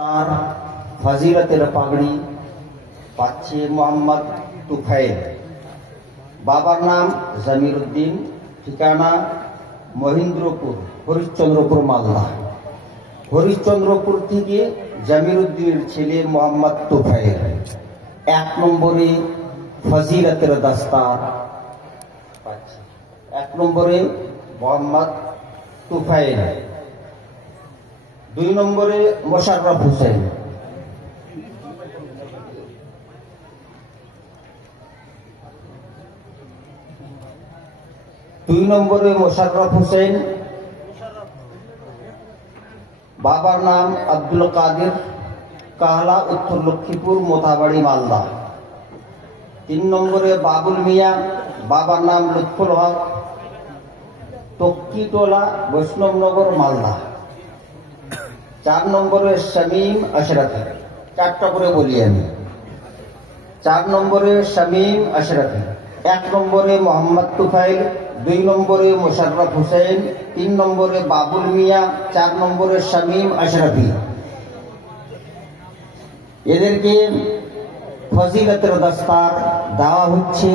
তার ফজিলতের পাগড়ি পাচ্ছে মোহাম্মদ তুফাইল। বাবার নাম জমির উদ্দিন, ঠিকানা মহেন্দ্রপুর, হরিশ্চন্দ্রপুর, মালদা। হরিশ্চন্দ্রপুর থেকে জমির উদ্দিনের ছেলে মোহাম্মদ তুফাইল 1 নম্বরে ফজিলতের দস্তার পাচ্ছে। 1 নম্বরে মোহাম্মদ তুফাইল, 2 নম্বরে মোশাররফ হোসেন, 2 নম্বরে মোশাররফ হোসেন। বাবার নাম আব্দুল কাদের, কাহলা, উত্তর লক্ষ্মীপুর, মোথাবাড়ি, মালদা। 3 নম্বরে বাবুল মিয়া, বাবার নাম লুৎফুল হক, তক্কিটোলা, বৈষ্ণবনগর, মালদা। 4 নম্বরে শামীম আশরাফি। 4টা করে বলি আমি। 4 নম্বরে শামীম আশরাফি, 1 নম্বরে মোহাম্মদ তুফাইল, 2 নম্বরে মোশাররফ হোসেন, 3 নম্বরে বাবুল মিয়া, 4 নম্বরে শামীম আশরাফি। এদেরকে ফজিলতের দস্তার দেওয়া হচ্ছে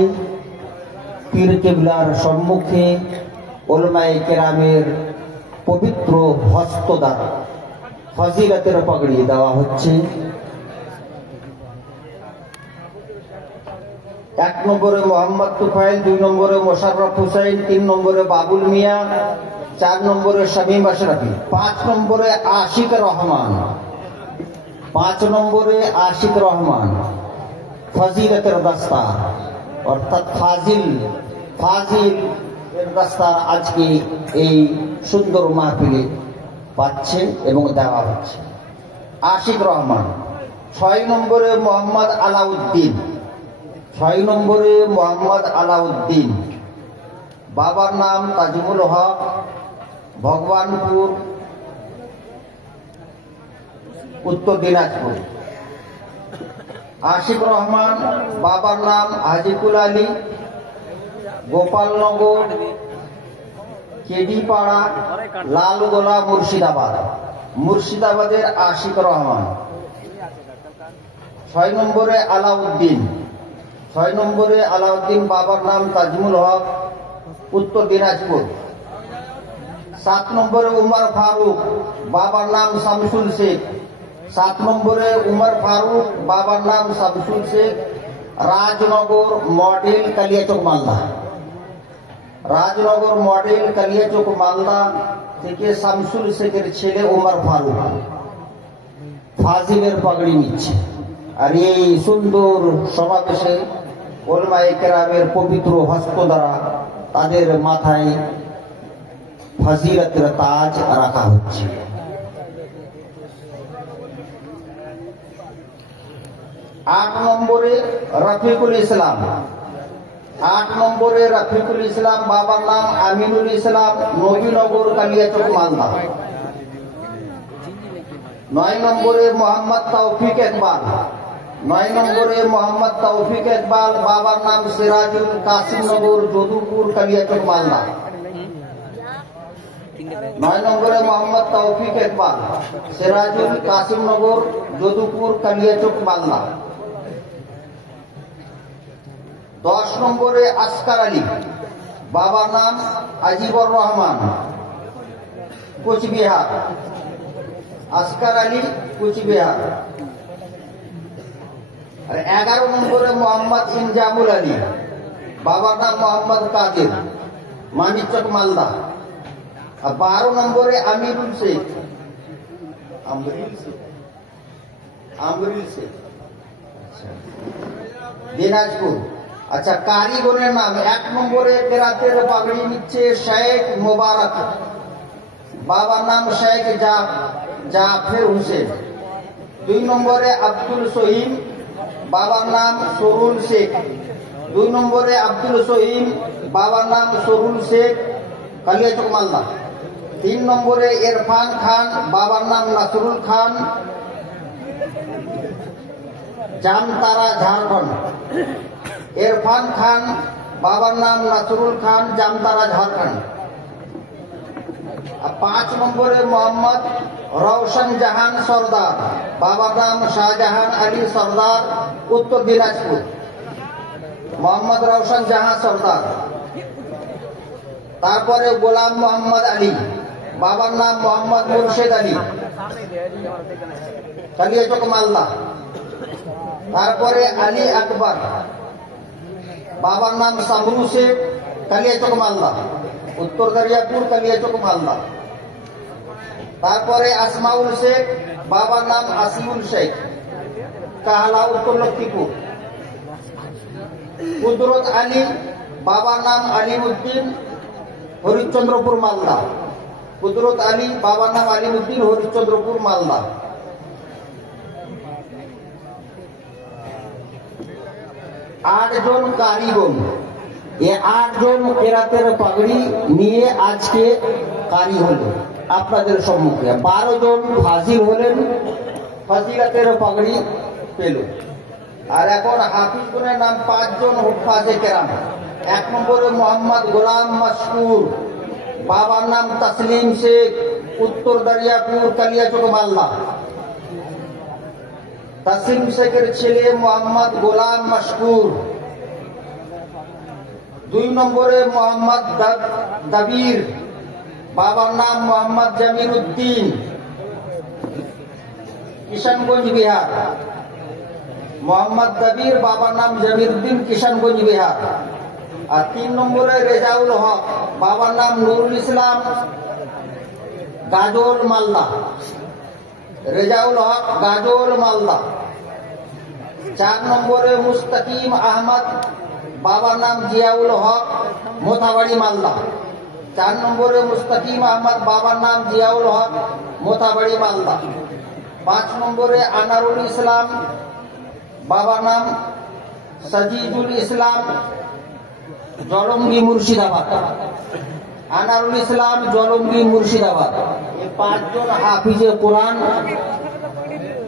পীর কিবলার সম্মুখে উলামায়ে কেরামের পবিত্র হস্ত দ্বারা ফজিলতের পাগড়ি দেওয়া হচ্ছে। 1 নম্বরে মোহাম্মদ তুফাইল, 2 নম্বরে মোশাররফ হোসেন, 3 নম্বরে বাবুল মিয়া, 4 নম্বরে শামীম আশরাফি, 5 নম্বরে আশিক রহমান, 5 নম্বরে আশিক রহমান ফজিলতের দস্তার অর্থাৎ ফাজিল এর দস্তার আজকে এই সুন্দর মাহফিলে পাচ্ছে এবং দেওয়া হচ্ছে। আশিক রহমান। 6 নম্বরে মোহাম্মদ আলাউদ্দিন, 6 নম্বরে মোহাম্মদ আলাউদ্দিন, বাবার নাম তাজিমুল হক, ভগবানপুর, উত্তর দিনাজপুর। আশিক রহমান, বাবার নাম আজিকুল আলী, গোপালনগর, কেডিপাড়া, লালগোলা, মুর্শিদাবাদের আশিক রহমান। 6 নম্বরে আলাউদ্দিন, 6 নম্বরে আলাউদ্দিন, বাবার নাম তাজমুল হক, উত্তর দিনাজপুর। 7 নম্বরে উমর ফারুক, বাবার নাম শামসুল শেখ, 7 নম্বরে উমর ফারুক, বাবার নাম শামসুল শেখ, রাজনগর মডেল, কালিয়াচক, মালদা। রাজনগর মডেল, কালিয়াচক, মালদা থেকে শামসুল শেখের ছেলে উমর ফারুক ফাজিলের পাগড়ি নিচ্ছে। আর এই সুন্দর সমাবেশে উলামায়ে কেরামের পবিত্র হস্ত দ্বারা তাদের মাথায় ফজিলতের তাজ রাখা হচ্ছে। 8 নম্বরে রফিকুল ইসলাম, 8 নম্বরে রফিকুল ইসলাম, বাবার নাম আমিনুল ইসলাম, নবীনগর, কালিয়াচক, মালদা। 9 নম্বরে মোহাম্মদ তৌফিক ইকবাল, 9 নম্বরে মোহাম্মদ তৌফিক ইকবাল, বাবার নাম সিরাজুল, কাসিমনগর, যদুপুর, কালিয়াচক, মালদা। 9 নম্বরে মোহাম্মদ তৌফিক ইকবাল, সিরাজুল, কাসিমনগর, যদুপুর, কালিয়াচক, মালদা। 10 নম্বরে আসকার আলী, বাবার নাম আজিবুর রহমান, কোচবিহার। আসকার আলী, কোচবিহার। আর 11 নম্বরে মোহাম্মদ ইনজামুল আলী, বাবার নাম মোহাম্মদ কাদের, মানিকচক, মালদা। আর 12 নম্বরে আমিরুল শেখ, আমরিল শেখ, দিনাজপুর। আচ্ছা, কারিগরের নাম 1 নম্বরে কেরাতের পাগড়ি নিচ্ছে শেখ মোবারক, বাবার নাম শেখ জাফর হোসেন। 2 নম্বরে আব্দুল সহিম, বাবার নাম সরুল শেখ, 2 নম্বরে আব্দুল সহিম, বাবার নাম সরুল শেখ, কালিয়াচক, মালদা। 3 নম্বরে ইরফান খান, বাবার নাম নাসরুল খান, জামতারা, ঝাড়খণ্ড। ইরফান খান, বাবার নাম নাসরুল খান, জামতারা, ঝাড়খণ্ড। 5 নম্বরে মোহাম্মদ রওশন জাহান সর্দার, বাবার নাম শাহজাহান আলী সর্দার, উত্তর দিনাজপুর। মোহাম্মদ রওশন জাহান সর্দার। তারপরে গোলাম মোহাম্মদ আলী, বাবার নাম মোহাম্মদ মুর্শেদ আলী, কালিয়াচক মালদা। তারপরে আলী আকবর, বাবার নাম সাবরু শেখ, কালিয়াচক মালদা, উত্তর দরিয়াপুর, কালিয়াচক মালদা। তারপরে আসমাউল শেখ, বাবার নাম আসিউল শেখ, কাহালা, উত্তর লক্ষ্মীপুর। কুদরত আলী, বাবার নাম আলিমউদ্দিন, হরিশ্চন্দ্রপুর মালদা। কুদরত আলী, বাবার নাম আলিমউদ্দিন, হরিশ্চন্দ্রপুর মালদা। আটজন কারিগর, এই 8 জন কেরাতের পাগড়ি নিয়ে আজকে কারি হলো আপনাদের সম্মুখে। 12 জন ফাজিল হলেন, ফাজিলাতের পাগড়ি পেল। আর এখন হাফিজগণের নাম 5 জন হুফাজে কেরাম। 1 নম্বরে মোহাম্মদ গোলাম মশকুর, বাবার নাম তসলিম শেখ, উত্তর দরিয়াপুর, কালিয়াচক মালদা। তসলিম শেখের ছেলে মোহাম্মদ গোলাম মশকুর। 2 নম্বরে মোহাম্মদ দবির, বাবার নাম মোহাম্মদ জমির উদ্দিন, কিষানগঞ্জ বিহার। মোহাম্মদ দবির, বাবার নাম জমির উদ্দিন, কিষানগঞ্জ বিহার। আর 3 নম্বরে রেজাউল হক, বাবার নাম নুরুল ইসলাম, গাজল মালদা। রেজাউল হক, গাজল মালদা। 4 নম্বরে মুস্তাকিম আহমদ, বাবার নাম জিয়াউল হক, মোথাবাড়ি মালদা। 4 নম্বরে মুস্তাকিম আহমদ, বাবার নাম জিয়াউল হক, মোথাবাড়ি মালদা। 5 নম্বরে আনারুল ইসলাম, বাবার নাম সাজিদুল ইসলাম, জলঙ্গি, মুর্শিদাবাদ। আনারুল ইসলাম, জলঙ্গি, মুর্শিদাবাদ। এই 5 জন হাফিজে কোরআন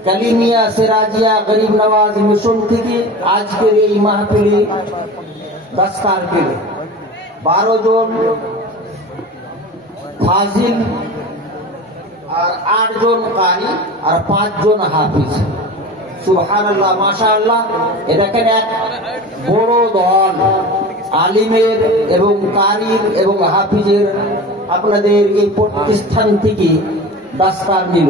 কালিমিয়া সিরাজিয়া গরিব নওয়াজ মিশন থেকে আজকের এই মাহফিলে দস্তার পেল। 12 জন ফাজিল আর 8 জন কারি আর 5 জন হাফিজ। সুবহানাল্লাহ, মাশাআল্লাহ। দেখেন এক বড় দল আলিমের এবং কারির এবং হাফিজের আপনাদের এই প্রতিষ্ঠান থেকে দাস্তার নিল।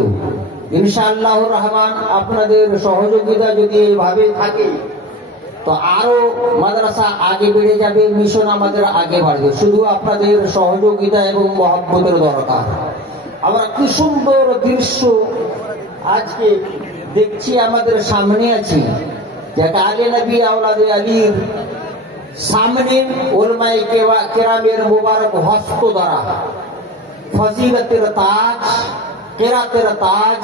ইনশাআল্লাহুর রহমান আপনাদের সহযোগিতা যদি এইভাবে থাকে তো আরো মাদ্রাসা আগে বেড়ে যাবে, মিশন আমাদের আগে বাড়বে। শুধু আপনাদের সহযোগিতা এবং মহব্বতের দরকার। আমরা কি সুন্দর দৃশ্য আজকে দেখছি, আমাদের সামনে আছি। আলী নবী আওলাদে আলীর সামনে উলমায়ে কেরামের মুবারক হস্ত দ্বারা ফজিলতের তাজ, কেরাতের তাজ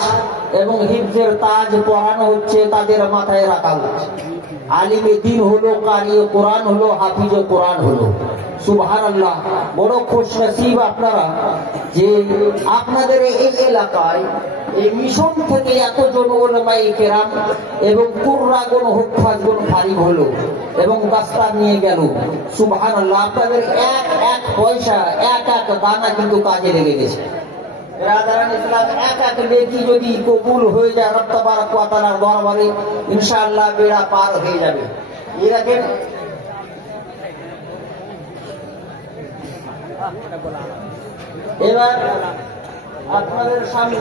এবং হিফজের তাজ পরানো হচ্ছে, তাদের মাথায় রাখা হচ্ছে। আলিমে দ্বীন হলো, কারি কোরআন হলো, হাফিজে কোরআন হলো। সুবহানাল্লাহ, বড় খুশনসিব আপনারা যে আপনাদের এই এলাকায় এই মিশন থেকে এতজন উলামায়ে কেরাম এবং কুররাগুন হুফাজগুন ফারিগ হলো এবং দাস্তার নিয়ে গেল। সুবহানাল্লাহ, আপনাদের এক পয়সা, এক দানা কিন্তু কাজে লেগে গেছে। ইসলাম এক নেকি যদি কবুল হয়ে যায় রব তাবারক ওয়া তাআলার দরবারে, ইনশাআল্লাহ বেড়া পার হয়ে যাবে। এবার আপনাদের সামনে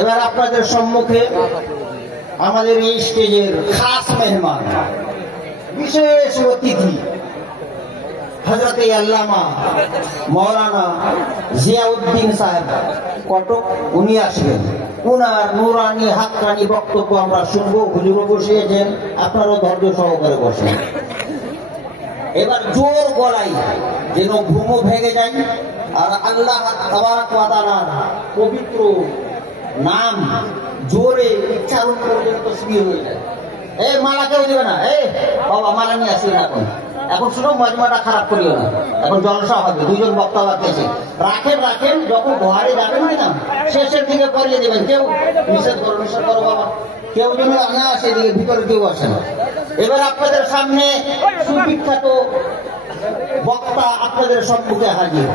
এবার আপনাদের সম্মুখে আমাদের এই স্টেজের খাস মেহমান, বিশেষ অতিথি হযরতে আল্লামা মাওলানা জিয়াউদ্দিন সাহেব কটক, উনি আসবেন। উনার নুরানি হাক্কানি বক্তব্য আমরা শুনবো। হুজুরও বসিয়েছেন, আপনারাও ধৈর্য সহকারে বসেন। এবার জোর গলায় যেন ঘুমও ভেঙে যায় আর আল্লাহ তাবারক ওয়া তাআলার পবিত্র নাম জোরে উচ্চারণ পর্যন্ত তসবিহ হয়ে যায়। এই মালা কেউ দিবে না। এই বাবা মালা নিয়ে আসি না এখন। এখন শুনো, মজমাটা খারাপ করিও না। এখন জলসা হবে, দুইজন বক্তা লাগতেছে। রাখেন, যখন ঘরে যাবেন না শেষের দিকে পরিয়ে দেবেন। কেউ নিষেধ করো বাবা, কেউ যেন না আসে, এদিকে ভিতরে কেউ আসে না। এবার আপনাদের সামনে সুবিখ্যাত বক্তা আপনাদের সম্মুখে হাজির।